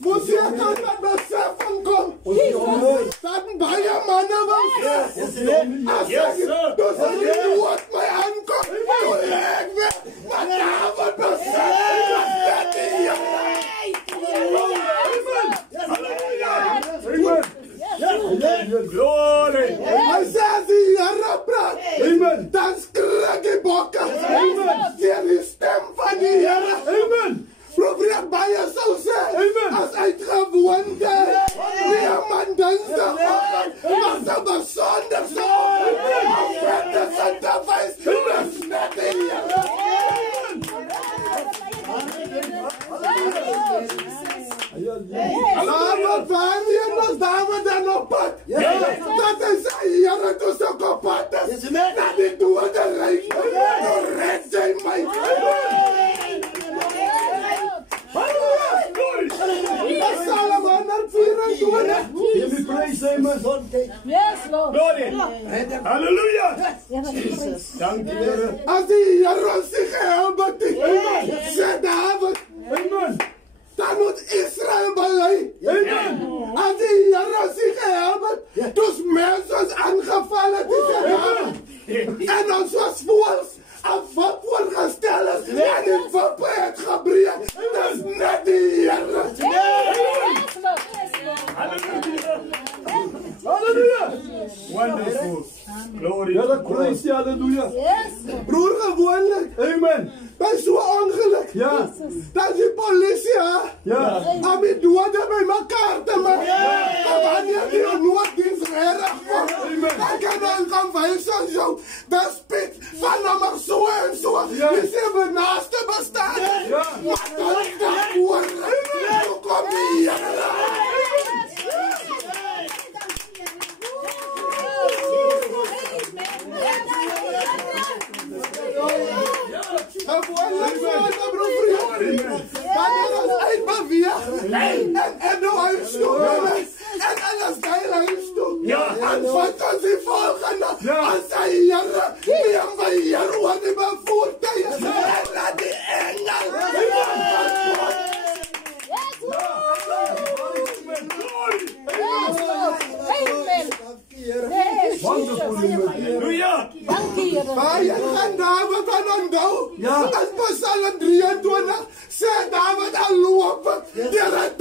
Moet jy kan dat besef van kom. Dat baie manne wil sê. Yes, sir. Dus as jy wat my aankom, ek weet, maar daar wat besef. Glory. Hy sê as die Here praat, dan skrik die bokke. Deur die stem van die Here. Probeer baie sou sê, as uitgewoonde, die man dinsdag, maar so besonder so, dit is te wys, dis net die Here. Daar wat dan op pad. Dat is Here toe so kapot is. Dat die dode reis. Red jy my. Give me praise, amen. Yes, Lord. Glory. Hallelujah. Dank u, Here. As die Here zich gehelp het, sê David. Amen. Dan moet Israel bely. Amen. As die Here zich gehelp het, dus mensen ons aangevallen het, en ons was voels. En wat voorgestel is, en die wappe het gebreek. Dat is net die Here. Hallelujah. Wonderful. Glory to God. Hallelujah. Broer, gewoonlijk. Amen. Bij zo'n ongeluk. Ja. Dat die politie, ja. Om die doden bij elkaar te maken. En wanneer die nooddienst erg wordt, dan kan dan gaan wijzen zo. Dat spit van maar zo en zo. Die zijn we naast te bestaan. Maar dat is dat woord. Zo kom hier. Wanneer ons uitbeweeg en nou huis toe en alles deel huis toe en wat ons die volgende as die Here neem my Here wat die bevoortuig en laat die engel maar jy gaan David aan onthou as Psalm 23 sê David al loop deur 'n